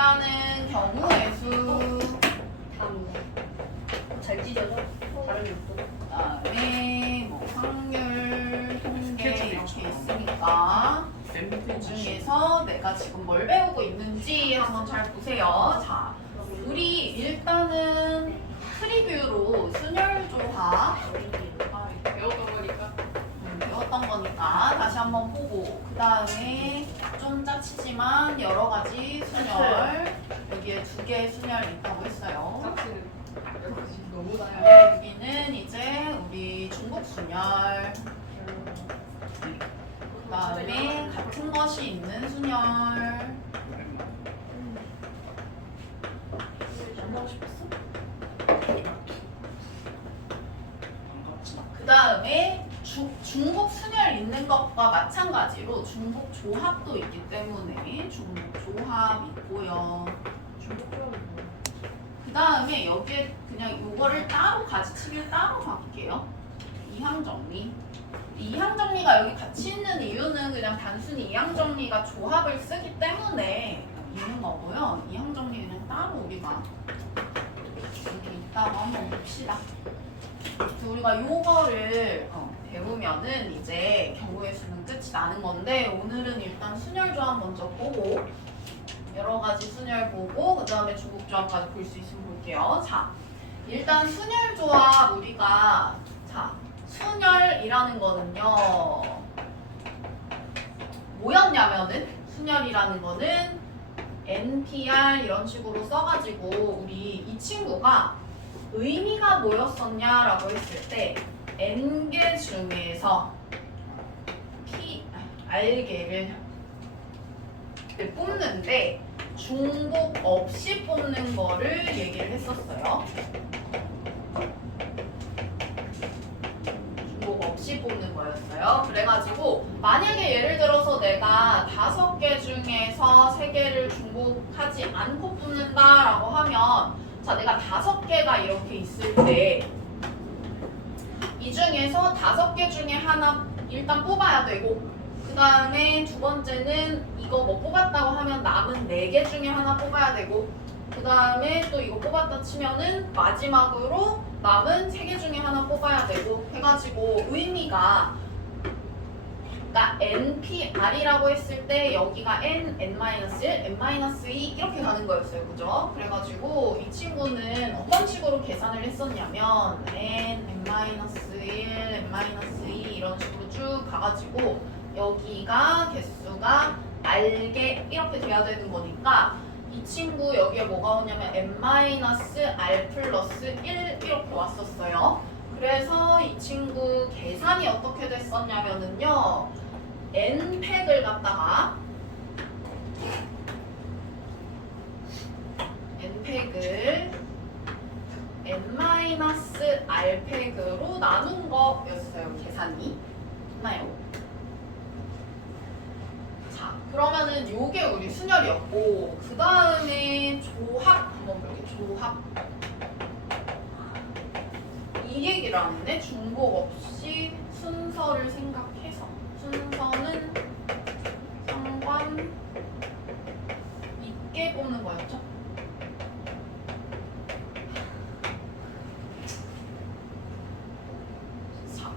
일단은 경우의 수 잘 찢어져? 다른 것도? 그다음에 뭐 확률, 통계 이렇게 있으니까 그 중에서 내가 지금 뭘 배우고 있는지 한번 잘 보세요. 자, 우리 일단은 프리뷰로 순열조합 배웠던 거니까. 배웠던 거니까 다시 한번 보고 그 다음에 좀 짜치지만 여러 가지 순열 여기에 2개의 순열이 있다고 했어요. 짝지는 너무 다양해. 여기는 이제 우리 중복 순열 그 다음에 같은 것이 있는 순열 안 하고 싶었어? 그 다음에 중복 순열 있는 것과 마찬가지로 중복 조합도 있기 때문에 중복 조합 있고요. 그 다음에 여기에 그냥 이거를 따로 가지치기를 따로 바꿀게요. 이항 정리. 이항 정리가 여기 같이 있는 이유는 그냥 단순히 이항 정리가 조합을 쓰기 때문에 있는 거고요. 이항 정리 그냥 따로 우리가 이렇게 있다고 한번 봅시다. 그래서 우리가 요거를 배우면은 이제 경우의 수는 끝이 나는 건데 오늘은 일단 순열 조합 먼저 보고 여러 가지 순열 보고 그 다음에 중복 조합까지 볼 수 있으면 볼게요. 자, 일단 순열 조합 우리가 자 순열이라는 거는요 뭐였냐면은 순열이라는 거는 NPR 이런 식으로 써가지고 우리 이 친구가 의미가 뭐였었냐라고 했을 때 N개 중에서 R개를 뽑는데 중복 없이 뽑는 거를 얘기를 했었어요. 중복 없이 뽑는 거였어요. 그래가지고 만약에 예를 들어서 내가 5개 중에서 3개를 중복하지 않고 뽑는다라고 하면 자 내가 5개가 이렇게 있을 때 이 중에서 5개 중에 하나 일단 뽑아야 되고 그 다음에 두 번째는 이거 뭐 뽑았다고 하면 남은 4개 중에 하나 뽑아야 되고 그 다음에 또 이거 뽑았다 치면은 마지막으로 남은 3개 중에 하나 뽑아야 되고 해가지고 의미가 그러니까 NPR이라고 했을 때 여기가 N, N-1, N-2 이렇게 가는 거였어요. 그죠? 그래가지고 이 친구는 어떤 식으로 계산을 했었냐면 N, N-1, N-2 이런 식으로 쭉 가가지고 여기가 개수가 R개 이렇게 돼야 되는 거니까 이 친구 여기에 뭐가 오냐면 N-R 플러스 1 이렇게 왔었어요. 그래서 이 친구 계산이 어떻게 됐었냐면은요 N팩을 갖다가 N팩을 N-R팩으로 나눈 거였어요. 계산이 맞나요? 자 그러면은 요게 우리 순열이었고 그 다음에 조합 한번 볼게요. 조합 이 얘기를 하는데 중복 없이 순서를 생각해서 순서는 상관 있게 뽑는 거였죠. 자,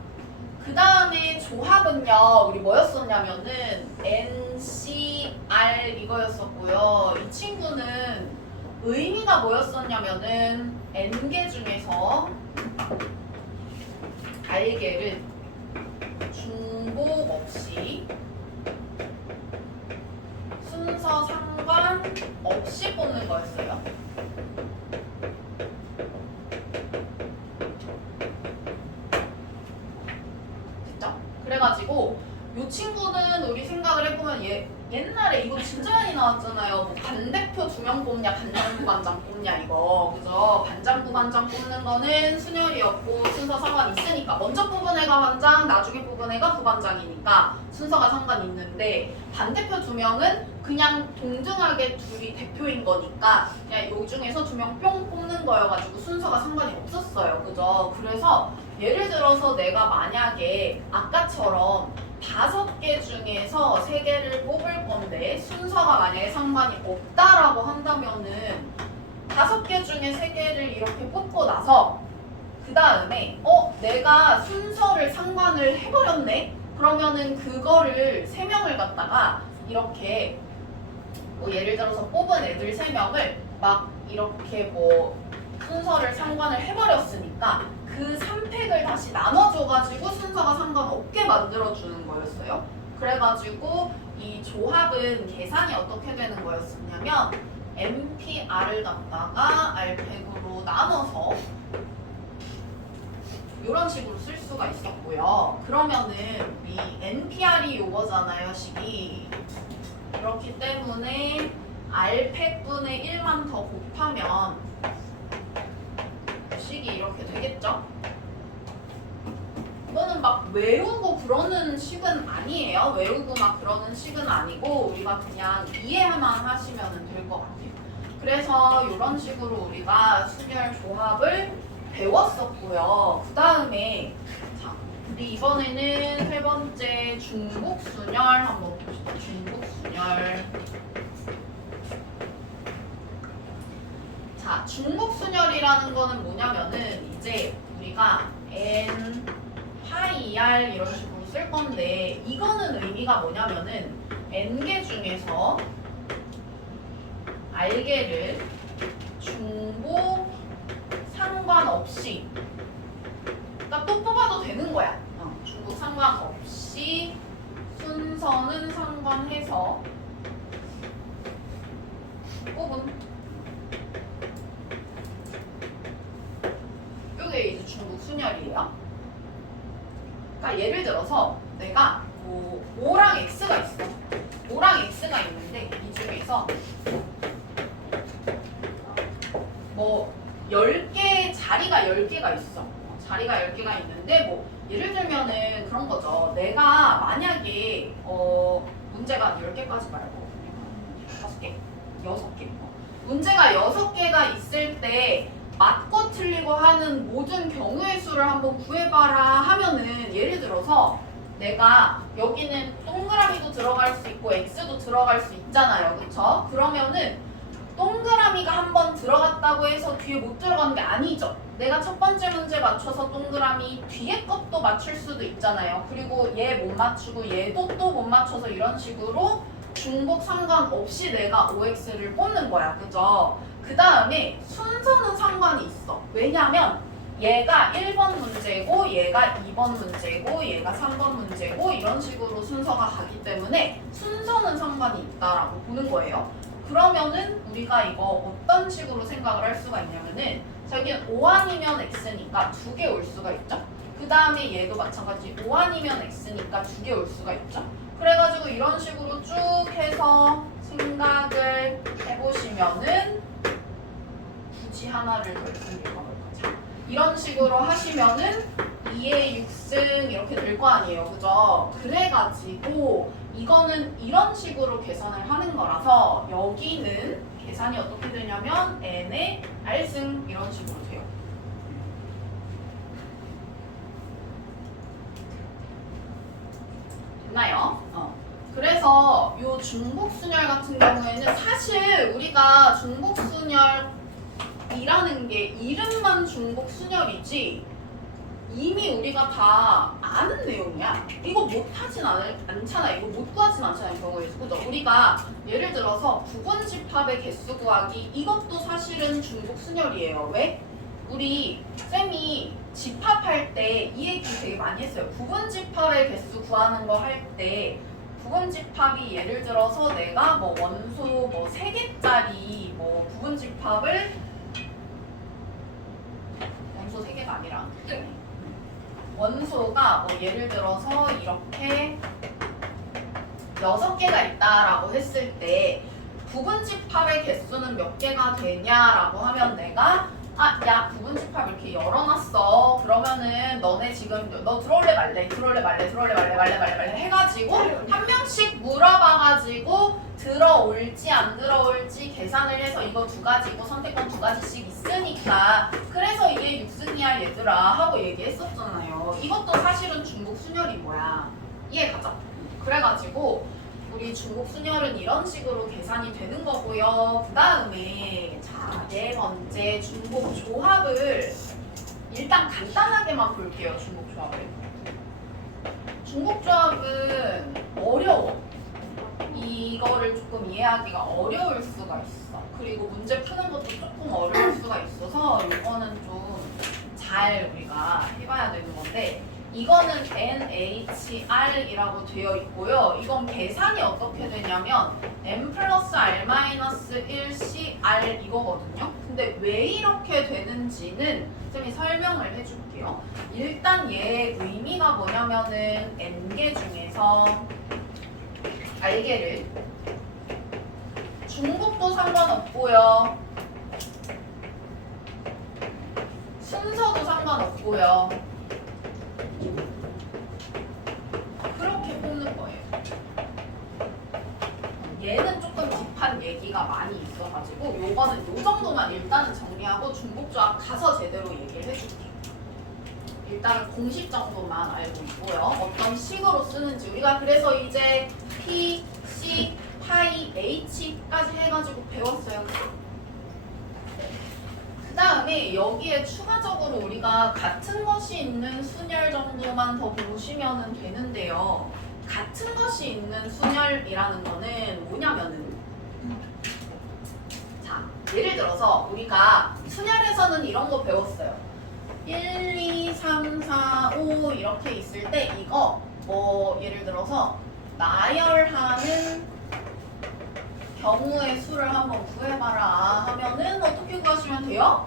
그 다음에 조합은요 우리 뭐였었냐면은 NCR 이거였었고요. 이 친구는 의미가 뭐였었냐면은 N개 중에서 R개를 중복 없이 순서 상관 없이 뽑는 거였어요. 됐죠? 그래가지고 이 친구는 우리 생각을 해보면 옛날에 이거 진짜 많이 나왔잖아요. 뭐 반대표 2명 뽑냐, 반장부 반장 뽑냐 이거 그죠? 반장부 반장 뽑는 거는 순열이었고 순서 상관 있으니까 먼저 뽑은 애가 반장, 나중에 뽑은 애가 부반장이니까 순서가 상관 있는데 반대표 2명은 그냥 동등하게 둘이 대표인 거니까 그냥 요 중에서 2명 뿅 뽑는 거여가지고 순서가 상관이 없었어요. 그죠? 그래서 예를 들어서 내가 만약에 아까처럼 5개 중에서 3개를 뽑을 건데 순서가 만약에 상관이 없다라고 한다면은 5개 중에 3개를 이렇게 뽑고 나서 그 다음에 내가 순서를 상관을 해버렸네? 그러면은 그거를 3명을 갖다가 이렇게 뭐 예를 들어서 뽑은 애들 3명을 막 이렇게 뭐 순서를 상관을 해버렸으니까 그 3팩을 다시 나눠줘가지고 순서가 상관없게 만들어주는 거였어요. 그래가지고 이 조합은 계산이 어떻게 되는 거였냐면 NPR을 갖다가 R팩으로 나눠서 이런 식으로 쓸 수가 있었고요. 그러면은 이 NPR이 요거잖아요, 식이. 그렇기 때문에 R팩분의 1만 더 곱하면 식이 이렇게 되겠죠? 이거는 막 외우고 그러는 식은 아니에요. 외우고 막 그러는 식은 아니고 우리가 그냥 이해만 하시면 될 것 같아요. 그래서 이런 식으로 우리가 순열 조합을 배웠었고요. 그 다음에 자, 우리 이번에는 세 번째 중복 순열 한번 봅시다. 중복 순열. 자, 중복 순열이라는 거는 뭐냐면은 이제 우리가 n 파이 r 이런 식으로 쓸 건데 이거는 의미가 뭐냐면은 n개 중에서 r개를 중복 상관없이 그러니까 또 뽑아도 되는 거야. 중복 상관없이 순서는 상관해서 뽑은 이게 이제 중복 순열이에요. 그러니까 예를 들어서 내가 뭐 5랑 x가 있어. 5랑 x가 있는데 이 중에서 뭐 10개 자리가 10개가 있어. 자리가 10개가 있는데 뭐 예를 들면은 그런 거죠. 내가 만약에 문제가 10개까지 말고 5개, 6개. 문제가 6개가 있을 때 맞고 틀리고 하는 모든 경우의 수를 한번 구해봐라 하면은 예를 들어서 내가 여기는 동그라미도 들어갈 수 있고 x도 들어갈 수 있잖아요. 그쵸? 그러면은 동그라미가 한번 들어갔다고 해서 뒤에 못 들어가는 게 아니죠. 내가 첫 번째 문제 맞춰서 동그라미 뒤에 것도 맞출 수도 있잖아요. 그리고 얘 못 맞추고 얘도 또 못 맞춰서 이런 식으로 중복 상관없이 내가 OX를 뽑는 거야. 그죠? 그 다음에 순서는 상관이 있어. 왜냐면 얘가 1번 문제고 얘가 2번 문제고 얘가 3번 문제고 이런 식으로 순서가 가기 때문에 순서는 상관이 있다라고 보는 거예요. 그러면은 우리가 이거 어떤 식으로 생각을 할 수가 있냐면은 저기는 5아니면 x니까 2개 올 수가 있죠. 그 다음에 얘도 마찬가지 5아니면 x니까 2개 올 수가 있죠. 그래가지고 이런 식으로 쭉 해서 생각을 해보시면은 굳이 하나를 더 준비해볼까? 이런 식으로 하시면은 2의 6승 이렇게 될 거 아니에요. 그죠? 그래가지고 이거는 이런 식으로 계산을 하는 거라서 여기는 계산이 어떻게 되냐면 n의 r승 이런 식으로 돼요. 됐나요? 그래서 요 중복순열 같은 경우에는 사실 우리가 중복순열이라는 게 이름만 중복순열이지 이미 우리가 다 아는 내용이야. 이거 못하진 않잖아. 이거 못 구하진 않잖아요. 경우에서. 그죠? 우리가 예를 들어서 부분집합의 개수 구하기 이것도 사실은 중복순열이에요. 왜? 우리 쌤이 집합할 때 이 얘기 되게 많이 했어요. 부분집합의 개수 구하는 거 할 때 부분집합이 예를 들어서 내가 뭐 원소 뭐 3개짜리 뭐 부분집합을 원소 3개가 아니라 원소가 뭐 예를 들어서 이렇게 6개가 있다라고 했을 때 부분집합의 개수는 몇 개가 되냐라고 하면 내가 아, 야, 부분집합 이렇게 열어놨어. 그러면은 너네 지금 너 들어올래 말래? 들어올래 말래? 들어올래 말래? 말래 해가지고 한 명씩 물어봐가지고 들어올지 안 들어올지 계산을 해서 이거 두 가지고 선택권 두 가지씩 있으니까 그래서 이게 6승이야 얘들아 하고 얘기했었잖아요. 이것도 사실은 중국 순열이 뭐야? 이해 가죠? 그래가지고 우리 중국 순열은 이런 식으로 계산이 되는 거고요. 그 다음에 자, 네 번째 중복 조합을 일단 간단하게만 볼게요. 중복 조합을. 중복 조합은 어려워. 이거를 조금 이해하기가 어려울 수가 있어. 그리고 문제 푸는 것도 조금 어려울 수가 있어서 이거는 좀 잘 우리가 해봐야 되는 건데 이거는 NHR이라고 되어 있고요. 이건 계산이 어떻게 되냐면 n 플러스 r 마이너스 1 CR 이거거든요. 근데 왜 이렇게 되는지는 쌤이 설명을 해줄게요. 일단 얘의 의미가 뭐냐면은 n개 중에서 r개를 중복도 상관없고요. 순서도 상관없고요. 그렇게 뽑는 거예요. 얘는 조금 딥한 얘기가 많이 있어가지고 요거는 요 정도만 일단은 정리하고 중복조합 가서 제대로 얘기를 해줄게요. 일단은 공식 정도만 알고 있고요. 어떤 식으로 쓰는지 우리가 그래서 이제 P, C, 파이, H까지 해가지고 배웠어요. 그 다음에 여기에 추가적으로 우리가 같은 것이 있는 순열 정도만 더 보시면 되는데요. 같은 것이 있는 순열이라는 거는 뭐냐면은 자, 예를 들어서 우리가 순열에서는 이런 거 배웠어요. 1, 2, 3, 4, 5 이렇게 있을 때 이거 뭐 예를 들어서 나열하는 경우의 수를 한번 구해봐라 하면은 어떻게 구하시면 돼요?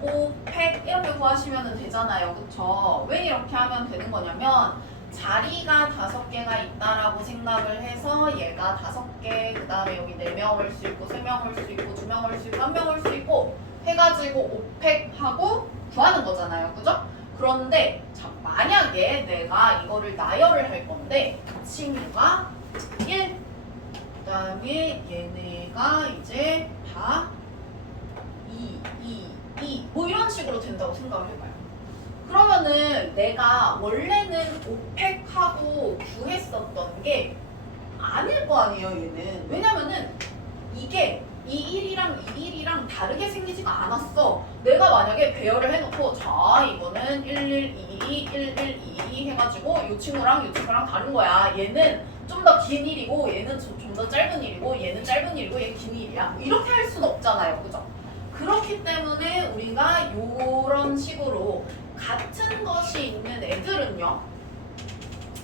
5, 100 이렇게 구하시면 되잖아요. 그쵸? 왜 이렇게 하면 되는 거냐면 자리가 5개가 있다라고 생각을 해서 얘가 5개 그 다음에 여기 4명 올 수 있고 3명 올 수 있고 2명 올 수 있고 1명 올 수 있고 해가지고 5팩 하고 구하는 거잖아요. 그죠? 그런데 자, 만약에 내가 이거를 나열을 할 건데 그 친구가 1 그 다음에 얘네가 이제 다 2 뭐 이런 식으로 된다고 생각을 해봐요. 그러면은 내가 원래는 5팩하고 구했었던 게 아닐 거 아니에요 얘는. 왜냐면은 이게 이 1이랑 이 1이랑 다르게 생기지가 않았어. 내가 만약에 배열을 해놓고 자 이거는 1122 1122 해가지고 이 친구랑 다른 거야. 얘는 좀 더 긴 일이고 얘는 좀 더 짧은 일이고 얘는 짧은 일이고 얘는 긴 일이야. 뭐 이렇게 할 수는 없잖아요. 그죠? 그렇기 때문에 우리가 요런 식으로 같은 것이 있는 애들은요.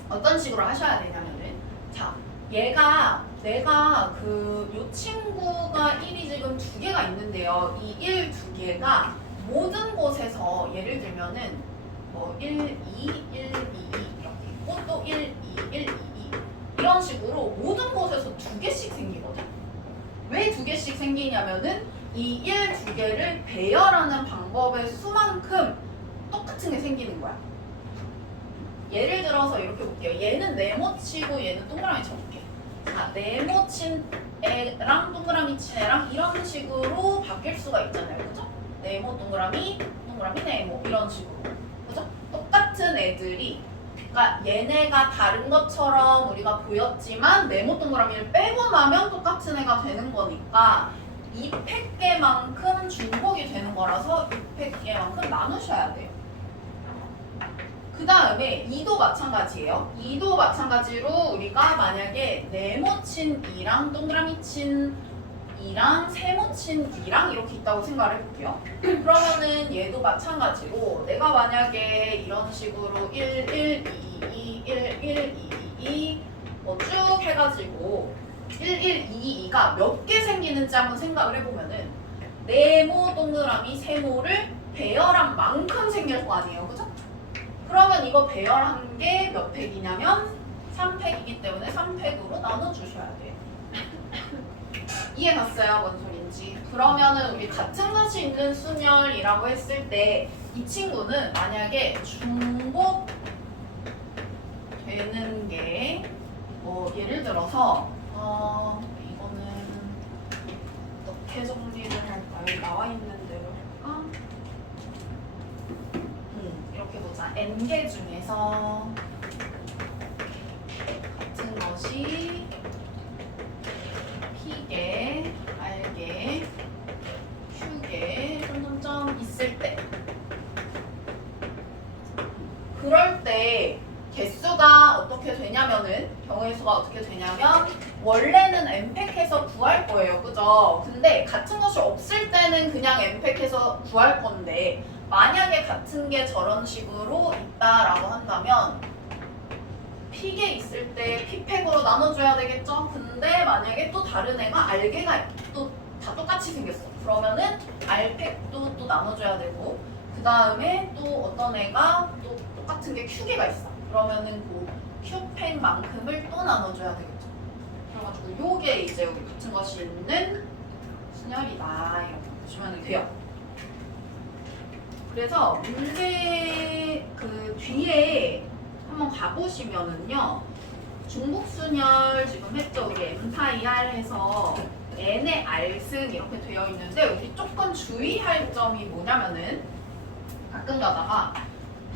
어떤 식으로 하셔야 되냐면은 자 얘가 내가 요 친구가 1이 지금 2개가 있는데요. 이 1, 2개가 모든 곳에서 예를 들면은 뭐 1, 2, 1, 2, 2 이렇게 있고 또 1, 2, 1, 2, 2 이런 식으로 모든 곳에서 2개씩 생기거든. 왜 2개씩 생기냐면은 이 1, 2개를 배열하는 방법의 수만큼 똑같은 게 생기는 거야. 예를 들어서 이렇게 볼게요. 얘는 네모치고 얘는 동그라미 쳐볼게. 자, 네모친 애랑 동그라미 친 애랑 이런 식으로 바뀔 수가 있잖아요. 그죠? 네모 동그라미 동그라미 네모 이런 식으로. 그죠? 똑같은 애들이 그러니까 얘네가 다른 것처럼 우리가 보였지만 네모 동그라미를 빼고 나면 똑같은 애가 되는 거니까 2팩개만큼 중복이 되는 거라서 2팩개만큼 나누셔야 돼요. 그 다음에 2도 마찬가지예요. 2도 마찬가지로 우리가 만약에 네모친 2랑 동그라미 친 2랑 세모친 2랑 이렇게 있다고 생각을 해볼게요. 그러면은 얘도 마찬가지로 내가 만약에 이런 식으로 1, 1, 2, 2, 1, 1, 2, 2 뭐 쭉 해가지고 1, 1, 2, 2가 몇 개 생기는지 한번 생각을 해보면은 네모 동그라미 세모를 배열한 만큼 생길 거 아니에요. 그죠? 그러면 이거 배열한 게 몇 팩이냐면 3팩이기 때문에 3팩으로 나눠주셔야 돼요. 이해갔어요? 뭔 소린지. 그러면은 우리 같은 것이 있는 순열이라고 했을 때 이 친구는 만약에 중복되는 게 뭐 예를 들어서 이거는 어떻게 정리를 할까요? 나와 있는 대로 할까? 이렇게 보자. n개 중에서 같은 것이 p개, r개, q개 점점점 있을 때 그럴 때 개수가 어떻게 되냐면은 경우의 수가 어떻게 되냐면 원래는 n팩해서 구할 거예요. 그죠? 근데 같은 것이 없을 때는 그냥 n팩해서 구할 건데 만약에 같은 게 저런 식으로 있다라고 한다면 p개 있을 때 p팩으로 나눠줘야 되겠죠? 근데 만약에 또 다른 애가 r개가 또 다 똑같이 생겼어. 그러면은 r팩도 또 나눠줘야 되고 그 다음에 또 어떤 애가 또 똑같은 게 q개가 있어. 그러면은 그 q팩만큼을 또 나눠줘야 되겠죠. 그래가지고 요게 이제 우리 같은 것이 있는 순열이다. 이렇게 보시면 돼요. 그래서 문제 그 뒤에 한번 가보시면은요. 중복순열 지금 했죠. 우리 m타이 r 해서 n의 r승 이렇게 되어 있는데 우리 조금 주의할 점이 뭐냐면은 가끔 가다가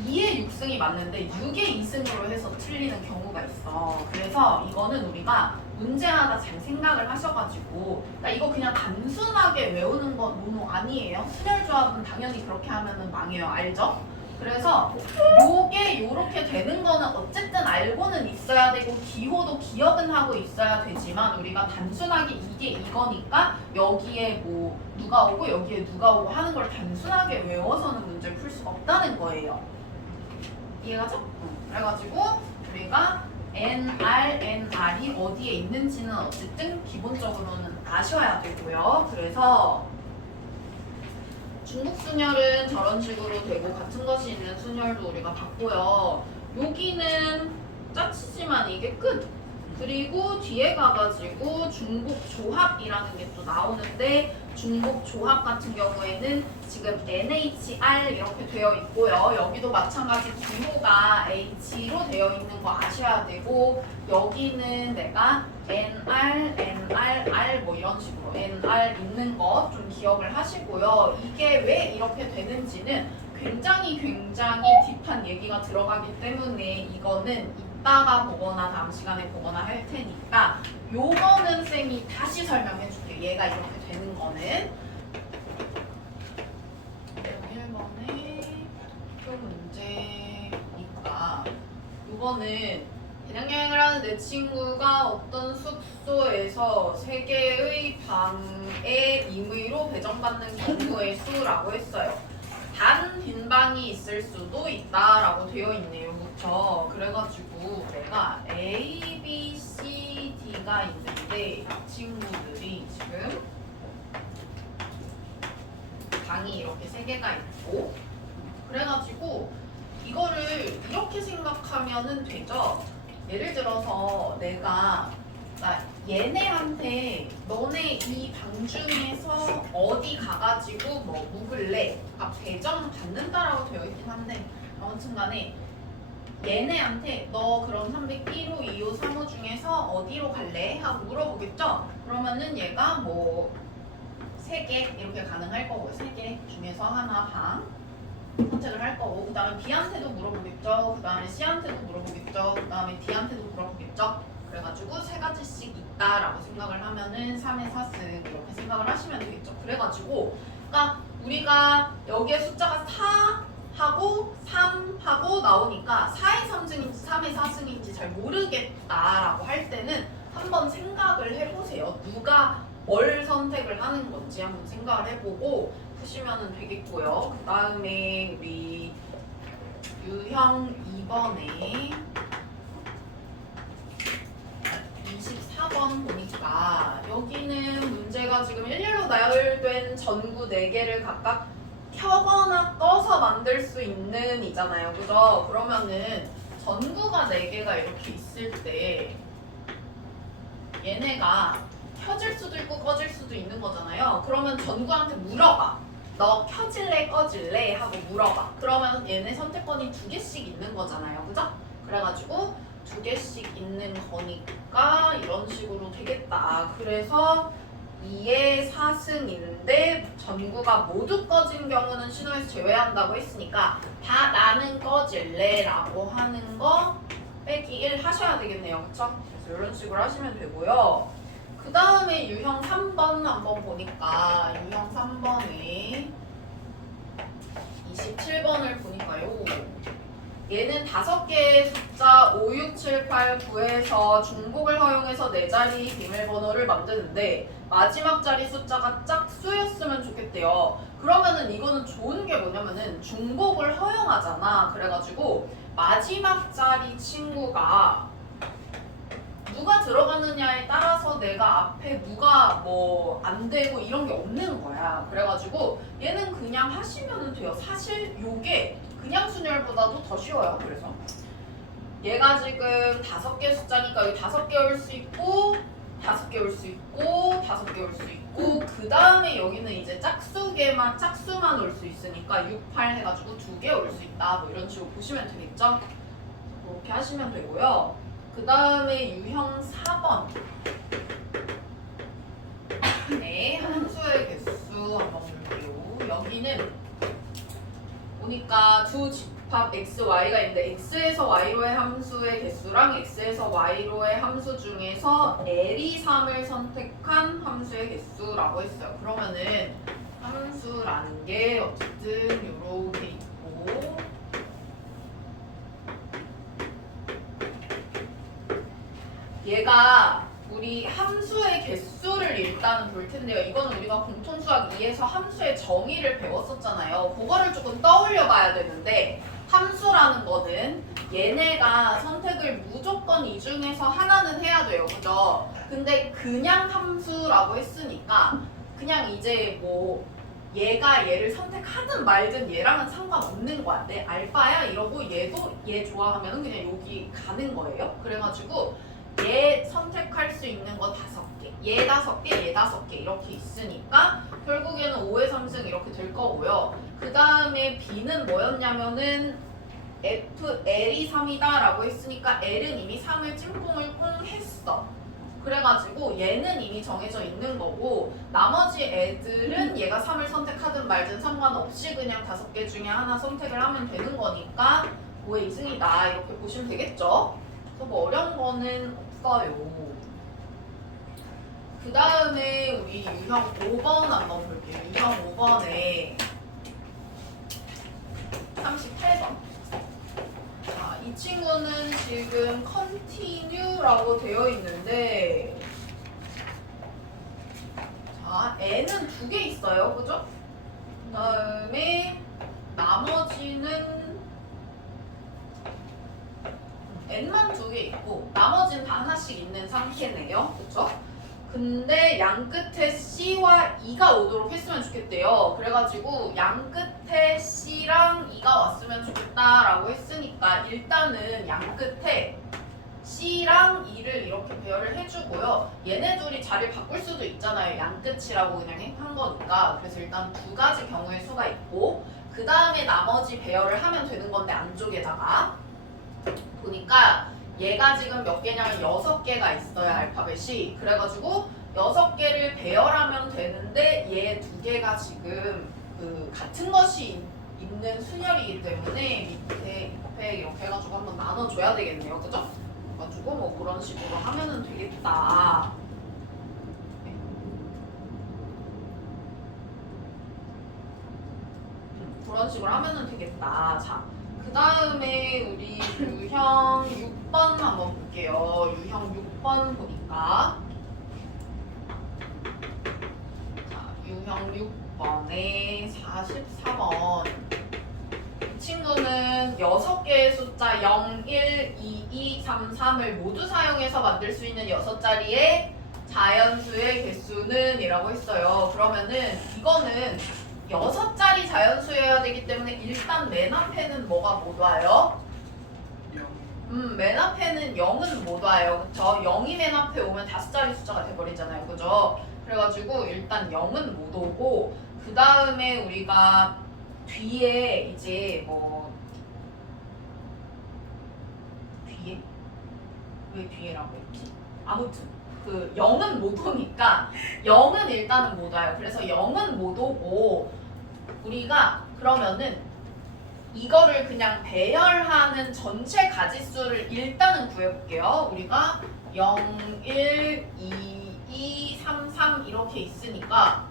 2의 6승이 맞는데 6의 2승으로 해서 틀리는 경우가 있어. 그래서 이거는 우리가 문제하다 잘 생각을 하셔가지고 그러니까 이거 그냥 단순하게 외우는 건 노노 아니에요. 순열조합은 당연히 그렇게 하면은 망해요. 알죠? 그래서 요게 요렇게 되는 거는 어쨌든 알고는 있어야 되고 기호도 기억은 하고 있어야 되지만 우리가 단순하게 이게 이거니까 여기에 뭐 누가 오고 여기에 누가 오고 하는 걸 단순하게 외워서는 문제를 풀 수가 없다는 거예요. 이해가죠? 그래가지고 우리가 NR, NR이 어디에 있는지는 어쨌든 기본적으로는 아셔야 되고요. 그래서 중복순열은 저런 식으로 되고 같은 것이 있는 순열도 우리가 봤고요. 여기는 짜치지만 이게 끝! 그리고 뒤에 가가지고 중복조합이라는 게 또 나오는데 중복조합 같은 경우에는 지금 NHR 이렇게 되어 있고요. 여기도 마찬가지 기호가 H로 되어 있는 거 아셔야 되고 여기는 내가 NR, NR, R 뭐 이런 식으로 NR 있는 거 좀 기억을 하시고요. 이게 왜 이렇게 되는지는 굉장히 딥한 얘기가 들어가기 때문에 이거는 이따가 보거나 다음 시간에 보거나 할 테니까 요거는 쌤이 다시 설명해 줄게요. 얘가 이렇게 되는 거는 1번의 표 문제니까 요거는 배낭여행을 하는 내 친구가 어떤 숙소에서 3개의 방에 임의로 배정받는 경우의 수라고 했어요. 단 빈방이 있을 수도 있다라고 되어 있네요. 그쵸? 그래가지고 내가 A, B, C, D가 있는데 이 친구들이 지금 방이 이렇게 3개가 있고 그래가지고 이거를 이렇게 생각하면은 되죠? 예를 들어서 내가 얘네한테 너네 이 방 중에서 어디 가가지고 뭐 묵을래? 배정 받는다라고 되어 있긴 한데 아무튼 간에 얘네한테 너 그럼 301호, 2호, 3호 중에서 어디로 갈래? 하고 물어보겠죠? 그러면은 얘가 뭐 3개 이렇게 가능할 거고 3개 중에서 하나 방 선택을 할 거고 그 다음에 B한테도 물어보겠죠. 그 다음에 C한테도 물어보겠죠. 그 다음에 D한테도 물어보겠죠. 그래가지고 3가지씩 있다라고 생각을 하면은 3의 4승 이렇게 생각을 하시면 되겠죠. 그래가지고 그러니까 우리가 여기에 숫자가 4하고 3하고 나오니까 4의 3승인지 3의 4승인지 잘 모르겠다라고 할 때는 한번 생각을 해보세요. 누가 뭘 선택을 하는 건지 한번 생각을 해보고 푸시면 되겠고요. 그 다음에 우리 유형 2번에 24번 보니까 여기는 문제가 지금 일렬로 나열된 전구 4개를 각각 켜거나 꺼서 만들 수 있는 이잖아요. 그죠? 그러면은 전구가 4개가 이렇게 있을 때 얘네가 켜질 수도 있고 꺼질 수도 있는 거잖아요. 그러면 전구한테 물어봐. 너 켜질래 꺼질래 하고 물어봐. 그러면 얘네 선택권이 2개씩 있는 거잖아요. 그죠? 그래가지고 2개씩 있는 거니까 이런 식으로 되겠다. 그래서 2의 4승인데 전구가 모두 꺼진 경우는 신호에서 제외한다고 했으니까 다 나는 꺼질래 라고 하는 거 빼기 1 하셔야 되겠네요. 그쵸? 그래서 이런 식으로 하시면 되고요. 그 다음에 유형 3번 한번 보니까 유형 3번에 27번을 보니까요. 얘는 5개의 숫자 5, 6, 7, 8, 9에서 중복을 허용해서 4자리 비밀번호를 만드는데 마지막 자리 숫자가 짝수였으면 좋겠대요. 그러면은 이거는 좋은 게 뭐냐면은 중복을 허용하잖아. 그래가지고 마지막 자리 친구가 누가 들어가느냐에 따라서 내가 앞에 누가 뭐 안 되고 이런 게 없는 거야. 그래가지고 얘는 그냥 하시면 돼요. 사실 요게 그냥 순열보다도 더 쉬워요. 그래서 얘가 지금 5개 숫자니까 여기 5개 올 수 있고 5개 올 수 있고 5개 올 수 있고 그 다음에 여기는 이제 짝수만 올 수 있으니까 6, 8 해가지고 2개 올 수 있다. 뭐 이런 식으로 보시면 되겠죠? 그렇게 하시면 되고요. 그 다음에 유형 4번. 네, 함수의 개수 한번 볼게요. 여기는 보니까 두 집합 x, y가 있는데 x에서 y로의 함수의 개수랑 x에서 y로의 함수 중에서 l이 3을 선택한 함수의 개수라고 했어요. 그러면은 함수라는 게 어쨌든 이렇게 있고 얘가 우리 함수의 개수를 일단은 볼 텐데요. 이거는 우리가 공통수학 2에서 함수의 정의를 배웠었잖아요. 그거를 조금 떠올려 봐야 되는데 함수라는 거는 얘네가 선택을 무조건 이 중에서 하나는 해야 돼요. 그죠? 근데 그냥 함수라고 했으니까 그냥 이제 뭐 얘가 얘를 선택하든 말든 얘랑은 상관없는 거야. 내 알바야 이러고 얘도 얘 좋아하면 그냥 여기 가는 거예요. 그래가지고 얘 선택할 수 있는 거 5개, 얘 5개, 얘 5개 이렇게 있으니까 결국에는 5의 3승 이렇게 될 거고요. 그 다음에 B는 뭐였냐면은 L이 3이다 라고 했으니까 L은 이미 3을 찜통을 꽁 했어. 그래가지고 얘는 이미 정해져 있는 거고 나머지 애들은 얘가 3을 선택하든 말든 상관없이 그냥 5개 중에 하나 선택을 하면 되는 거니까 5의 2승이다 이렇게 보시면 되겠죠. 그래서 뭐 어려운 거는 없어요. 그 다음에 우리 유형 5번 한번 볼게요. 유형 5번에 38번. 자, 이 친구는 지금 continue라고 되어 있는데 자, n은 2개 있어요. 그죠? 그 다음에 나머지는 n만 2개 있고 나머지는 다 하나씩 있는 상태네요. 그쵸? 근데 양 끝에 C와 E가 오도록 했으면 좋겠대요. 그래가지고 양 끝에 C랑 E가 왔으면 좋겠다라고 했으니까 일단은 양 끝에 C랑 E를 이렇게 배열을 해주고요. 얘네 둘이 자리를 바꿀 수도 있잖아요. 양 끝이라고 그냥 한 거니까. 그래서 일단 2가지 경우의 수가 있고 그 다음에 나머지 배열을 하면 되는 건데 안쪽에다가 보니까 얘가 지금 몇 개냐면 6개가 있어요. 알파벳이. 그래가지고 6개를 배열하면 되는데 얘 2개가 지금 그 같은 것이 있는 순열이기 때문에 밑에 이렇게 해가지고 한번 나눠줘야 되겠네요. 그죠? 그래가지고 뭐 그런 식으로 하면은 되겠다. 네. 그런 식으로 하면은 되겠다. 자. 그 다음에 우리 유형 6번 한번 볼게요. 유형 6번 보니까 자, 유형 6번에 44번 이 친구는 6개의 숫자 0, 1, 2, 2, 3, 3을 모두 사용해서 만들 수 있는 6자리의 자연수의 개수는 이라고 했어요. 그러면은 이거는 6자리 자연수여야 되기 때문에 일단 맨 앞에는 뭐가 못 와요? 맨 앞에는 0은 못 와요. 그쵸? 0이 맨 앞에 오면 5자리 숫자가 돼버리잖아요. 그죠? 그래가지고 일단 0은 못 오고, 그 다음에 우리가 뒤에 이제 뭐, 뒤에? 왜 뒤에라고 했지? 아무튼, 그 0은 못 오니까 0은 일단은 못 와요. 그래서 0은 못 오고, 우리가 그러면은 이거를 그냥 배열하는 전체 가지수를 일단은 구해볼게요. 우리가 0, 1, 2, 2, 3, 3 이렇게 있으니까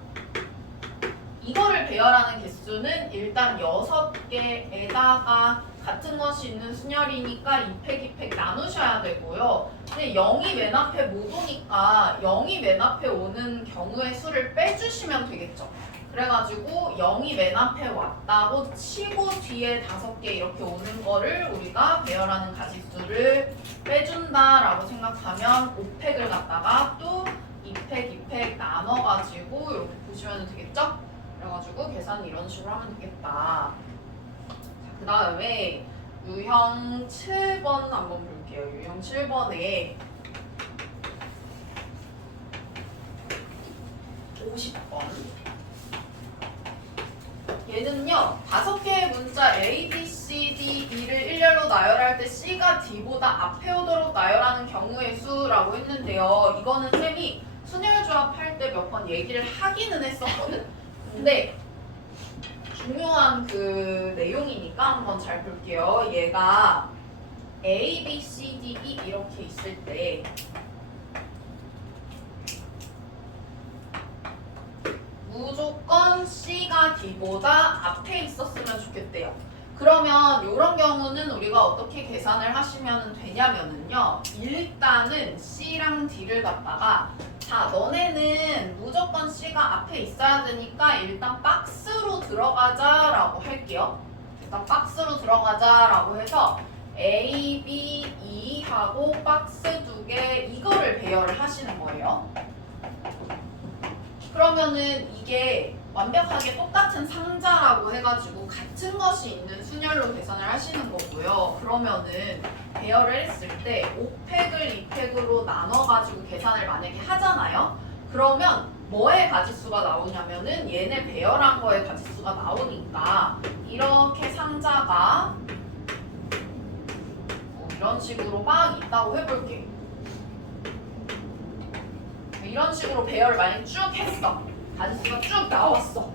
이거를 배열하는 개수는 일단 6개에다가 같은 것이 있는 순열이니까 2팩, 2팩 나누셔야 되고요. 근데 0이 맨 앞에 못 오니까 0이 맨 앞에 오는 경우의 수를 빼주시면 되겠죠. 그래가지고 0이 맨 앞에 왔다고 치고 뒤에 5개 이렇게 오는 거를 우리가 배열하는 가지수를 빼준다라고 생각하면 5팩을 갖다가 또 2팩, 2팩 나눠가지고 이렇게 보시면 되겠죠? 그래가지고 계산 이런 식으로 하면 되겠다. 그 다음에 유형 7번 한번 볼게요. 유형 7번에 50번. 얘는요, 5개의 문자 A, B, C, D, E를 일렬로 나열할 때 C가 D보다 앞에 오도록 나열하는 경우의 수라고 했는데요. 이거는 쌤이 순열 조합할 때 몇 번 얘기를 하기는 했었거든. 근데 중요한 그 내용이니까 한번 잘 볼게요. 얘가 A, B, C, D, E 이렇게 있을 때 무조건 C가 D보다 앞에 있었으면 좋겠대요. 그러면 이런 경우는 우리가 어떻게 계산을 하시면 되냐면은요. 일단은 C랑 D를 갖다가 자, 너네는 무조건 C가 앞에 있어야 되니까 일단 박스로 들어가자라고 할게요. 일단 박스로 들어가자라고 해서 A, B, E 하고 박스 2개 이거를 배열을 하시는 거예요. 그러면은 이게 완벽하게 똑같은 상자라고 해가지고 같은 것이 있는 순열로 계산을 하시는 거고요. 그러면은 배열을 했을 때 5팩을 2팩으로 나눠가지고 계산을 만약에 하잖아요. 그러면 뭐의 가지수가 나오냐면은 얘네 배열한 거의 가지수가 나오니까 이렇게 상자가 이런 식으로 막 있다고 해볼게. 이런 식으로 배열을 만약에 쭉 했어. 가지수가 쭉 나왔어.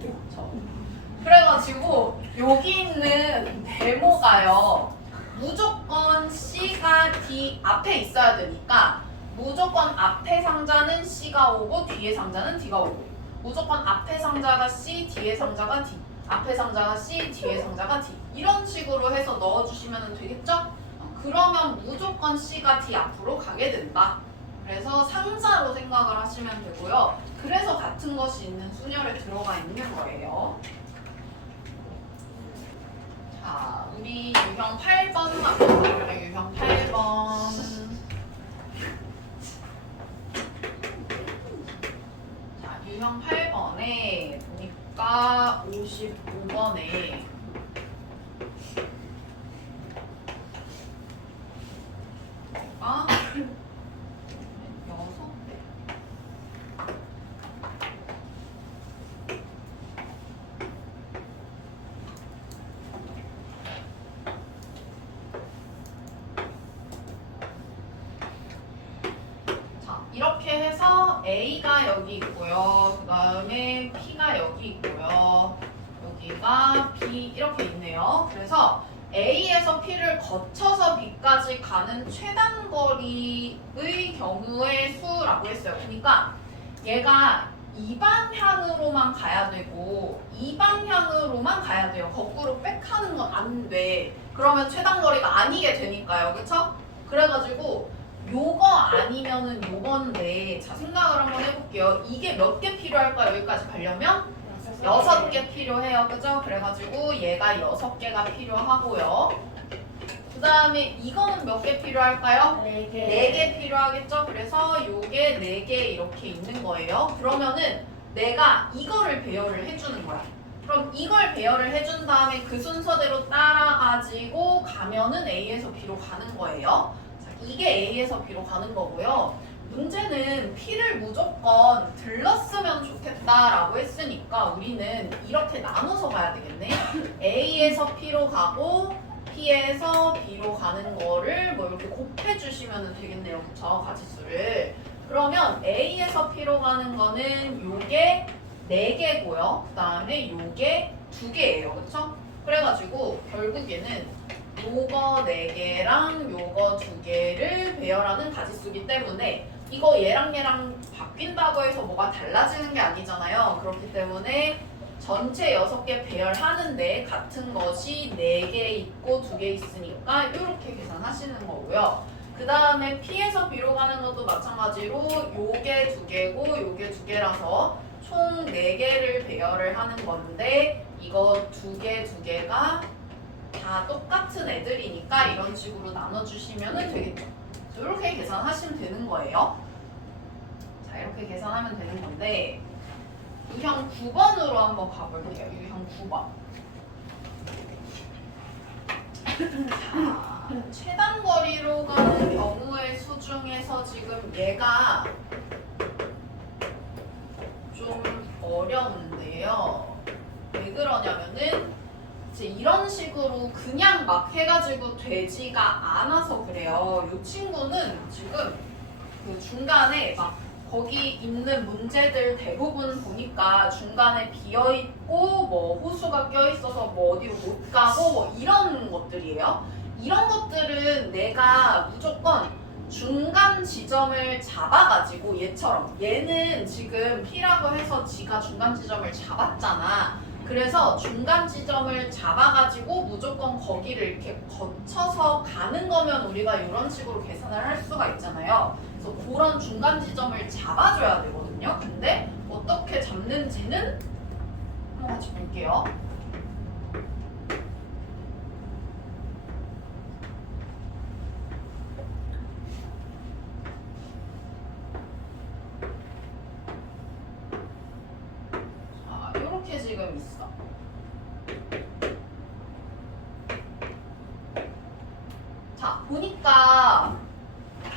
그래가지고 여기 있는 데모가요. 무조건 C가 D 앞에 있어야 되니까 무조건 앞에 상자는 C가 오고 뒤에 상자는 D가 오고 무조건 앞에 상자가 C, 뒤에 상자가 D 앞에 상자가 C, 뒤에 상자가 D 이런 식으로 해서 넣어주시면 되겠죠? 그러면 무조건 C가 D 앞으로 가게 된다. 그래서 상자로 생각을 하시면 되고요. 그래서 같은 것이 있는 순열에 들어가 있는 거예요. 자, 우리 유형 8번 한번 볼게요. 유형 8번. 자, 유형 8번에 보니까 55번에 아 6배. 이렇게 해서 A가 여기 있고요. 그 다음에 P가 여기 있고요. 여기가 B 이렇게 있네요. 그래서 A에서 P를 거쳐서 B까지 가는 최단 거리의 경우의 수라고 했어요. 그러니까 얘가 이 방향으로만 가야 되고 이 방향으로만 가야 돼요. 거꾸로 백하는 건 안 돼. 그러면 최단 거리가 아니게 되니까요. 그쵸? 그래가지고 요거 아니면은 요건데 자 생각을 한번 해볼게요. 이게 몇 개 필요할까요? 여기까지 가려면 6개 필요해요. 그죠? 그래가지고 얘가 6개가 필요하고요. 그 다음에 이거는 몇 개 필요할까요? 4개 필요하겠죠? 그래서 요게 4개 이렇게 있는 거예요. 그러면은 내가 이거를 배열을 해주는 거야. 그럼 이걸 배열을 해준 다음에 그 순서대로 따라가지고 가면은 A에서 B로 가는 거예요. 자, 이게 A에서 B로 가는 거고요. 문제는 P를 무조건 들렀으면 좋겠다라고 했으니까 우리는 이렇게 나눠서 가야 되겠네. A에서 P로 가고 P에서 B로 가는 거를 뭐 이렇게 곱해주시면 되겠네요. 그쵸? 가지수를. 그러면 A에서 P로 가는 거는 요게 4개고요. 그 다음에 요게 2개예요. 그쵸? 그래가지고 결국에는 요거 4개랑 요거 2개를 배열하는 가지수기 때문에 이거 얘랑 얘랑 바뀐다고 해서 뭐가 달라지는 게 아니잖아요. 그렇기 때문에 전체 6개 배열하는데 같은 것이 4개 있고 2개 있으니까 이렇게 계산하시는 거고요. 그 다음에 P에서 B로 가는 것도 마찬가지로 요게 2개고 요게 2개라서 총 4개를 배열을 하는 건데 이거 2개, 2개가 다 똑같은 애들이니까 이런 식으로 나눠주시면 되겠죠. 이렇게 계산하시면 되는 거예요. 자, 이렇게 계산하면 되는 건데 유형 9번으로 한번 가볼게요. 유형 9번. 자, 최단 거리로 가는 경우의 수 중에서 지금 얘가 좀 어려운데요. 왜 그러냐면은 이제 이런 식으로 그냥 막 해가지고 되지가 않아서 그래요. 이 친구는 지금 그 중간에 막 거기 있는 문제들 대부분 보니까 중간에 비어있고 뭐 호수가 껴있어서 뭐 어디로 못 가고 뭐 이런 것들이에요. 이런 것들은 내가 무조건 중간 지점을 잡아가지고 얘처럼 얘는 지금 P라고 해서 지가 중간 지점을 잡았잖아. 그래서 중간 지점을 잡아가지고 무조건 거기를 이렇게 거쳐서 가는 거면 우리가 이런 식으로 계산을 할 수가 있잖아요. 그래서 그런 중간 지점을 잡아줘야 되거든요. 근데 어떻게 잡는지는 한번 같이 볼게요. 자, 이렇게 지금 있어. 자, 보니까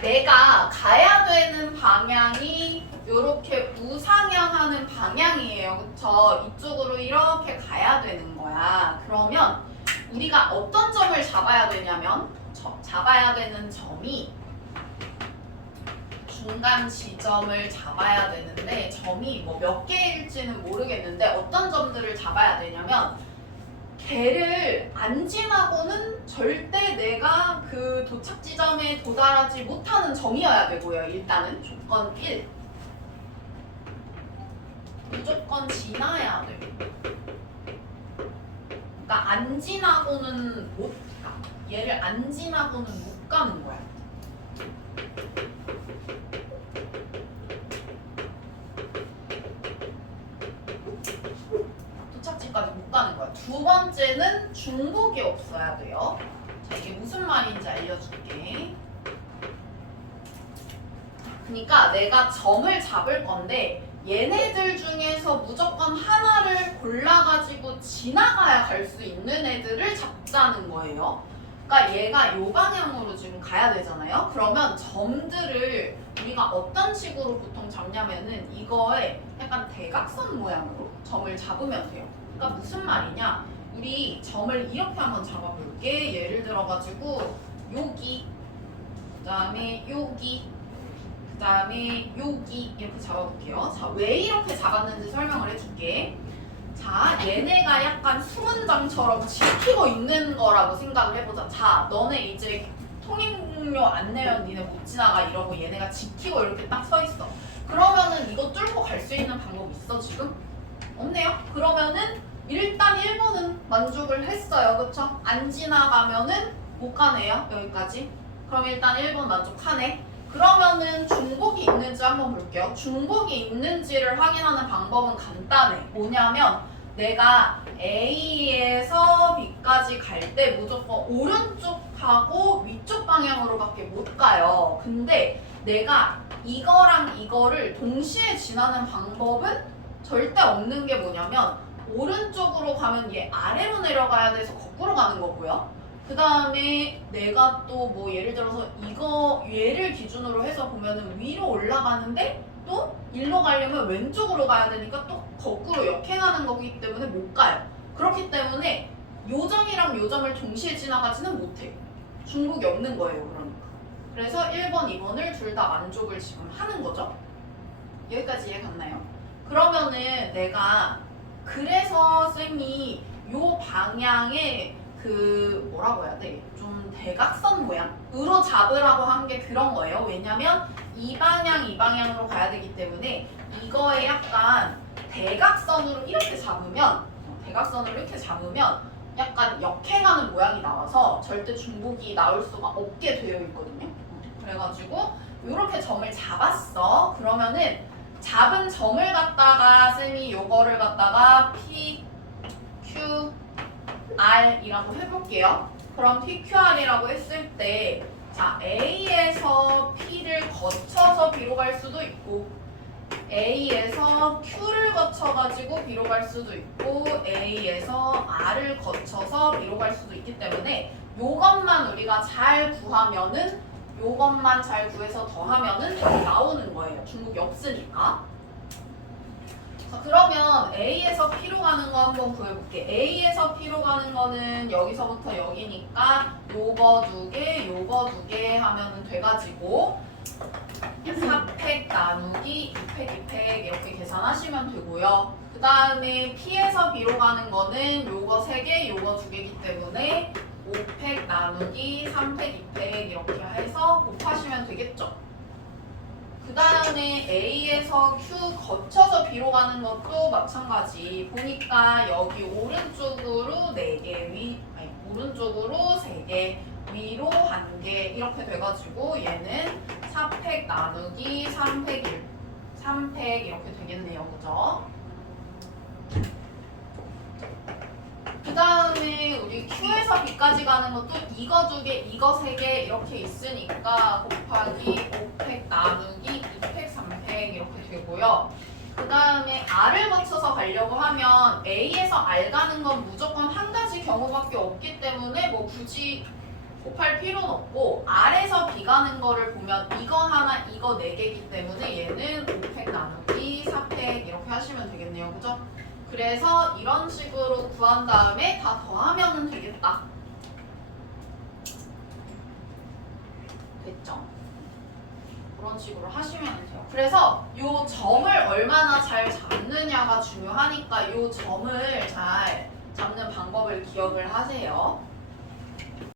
내가 가야 되는 방향이 이렇게 우상향하는 방향이에요. 그쵸? 이쪽으로 이렇게 가야 되는 거야. 그러면 우리가 어떤 점을 잡아야 되냐면 잡아야 되는 점이 중간 지점을 잡아야 되는데 점이 뭐 몇 개일지는 모르겠는데 어떤 점들을 잡아야 되냐면 걔를 안 지나고는 절대 내가 그 도착 지점에 도달하지 못하는 점이어야 되고요. 일단은 조건 1. 무조건 지나야 돼. 그러니까 안 지나고는 못 가. 얘를 안 지나고는 못 가는 거야. 도착지까지 못 가는 거야. 두 번째는 중복이 없어야 돼요. 자, 이게 무슨 말인지 알려줄게. 그러니까 내가 점을 잡을 건데 얘네들 중에서 무조건 하나를 골라가지고 지나가야 갈 수 있는 애들을 잡자는 거예요. 그러니까 얘가 요 방향으로 지금 가야 되잖아요. 그러면 점들을 우리가 어떤 식으로 보통 잡냐면은 이거에 약간 대각선 모양으로 점을 잡으면 돼요. 그러니까 무슨 말이냐? 우리 점을 이렇게 한번 잡아볼게. 예를 들어가지고 여기, 그 다음에 여기, 그 다음에 여기 이렇게 잡아볼게요. 자, 왜 이렇게 잡았는지 설명을 해줄게. 자, 얘네가 약간 수문장처럼 지키고 있는 거라고 생각을 해보자. 자, 너네 이제 통행료 안 내면 니네 못 지나가 이러고 얘네가 지키고 이렇게 딱 서 있어. 그러면은 이거 뚫고 갈 수 있는 방법 있어 지금? 없네요. 그러면은 일단 1번은 만족을 했어요. 그쵸? 안 지나가면은 못 가네요. 여기까지. 그럼 일단 1번 만족하네. 그러면은 중복이 있는지 한번 볼게요. 중복이 있는지를 확인하는 방법은 간단해. 뭐냐면 내가 A에서 B까지 갈 때 무조건 오른쪽하고 위쪽 방향으로밖에 못 가요. 근데 내가 이거랑 이거를 동시에 지나는 방법은 절대 없는 게 뭐냐면 오른쪽으로 가면 얘 아래로 내려가야 돼서 거꾸로 가는 거고요. 그 다음에 내가 또 뭐 예를 들어서 이거 얘를 기준으로 해서 보면은 위로 올라가는데 또 일로 가려면 왼쪽으로 가야 되니까 또 거꾸로 역행하는 거기 때문에 못 가요. 그렇기 때문에 요 점이랑 요 점을 동시에 지나가지는 못해요. 중복이 없는 거예요, 그러니까. 그래서 1번, 2번을 둘 다 만족을 지금 하는 거죠. 여기까지 이해 갔나요? 그러면은 내가 그래서 쌤이 요 방향에 그 뭐라고 해야 돼? 좀 대각선 모양으로 잡으라고 한 게 그런 거예요. 왜냐면 이 방향, 이 방향으로 가야 되기 때문에 이거에 약간 대각선으로 이렇게 잡으면 약간 역행하는 모양이 나와서 절대 중복이 나올 수가 없게 되어 있거든요. 그래가지고 이렇게 점을 잡았어. 그러면은 잡은 점을 갖다가 쌤이 요거를 갖다가 P, Q, R이라고 해볼게요. 그럼 PQR이라고 했을 때 자, A에서 P를 거쳐서 B로 갈 수도 있고 A에서 Q를 거쳐가지고 B로 갈 수도 있고 A에서 R을 거쳐서 B로 갈 수도 있기 때문에 요것만 우리가 잘 구하면은 요것만 잘 구해서 더하면은 답이 나오는 거예요. 중복이 없으니까. 자, 그러면 A에서 P로 가는 거 한번 구해볼게. A에서 P로 가는 거는 여기서부터 여기니까 요거 두 개, 요거 두 개 하면 돼가지고 4팩 나누기 2팩 2팩 이렇게 계산하시면 되고요. 그 다음에 P에서 B로 가는 거는 요거 3개, 요거 2개이기 때문에 5팩 나누기 3팩 2팩 이렇게 해서 곱하시면 되겠죠. 그 다음에 A에서 Q 거쳐서 B로 가는 것도 마찬가지. 보니까 여기 오른쪽으로 4개, 오른쪽으로 3개, 위로 1개 이렇게 돼가지고 얘는 4팩 나누기 3팩 3팩 이렇게 되겠네요. 그죠? 그 다음에 우리 Q에서 B까지 가는 것도 이거 2개, 이거 3개 이렇게 있으니까 곱하기 5팩 나누기 2팩 3팩 이렇게 되고요. 그 다음에 R을 거쳐서 가려고 하면 A에서 R 가는 건 무조건 한 가지 경우밖에 없기 때문에 뭐 굳이 곱할 필요는 없고 R에서 B 가는 거를 보면 이거 하나, 이거 4개이기 때문에 얘는 5팩 나누기 4팩 이렇게 하시면 되겠네요. 그죠? 그래서 이런 식으로 구한 다음에 다 더하면 되겠다. 됐죠? 그런 식으로 하시면 돼요. 그래서 이 점을 얼마나 잘 잡느냐가 중요하니까 이 점을 잘 잡는 방법을 기억을 하세요.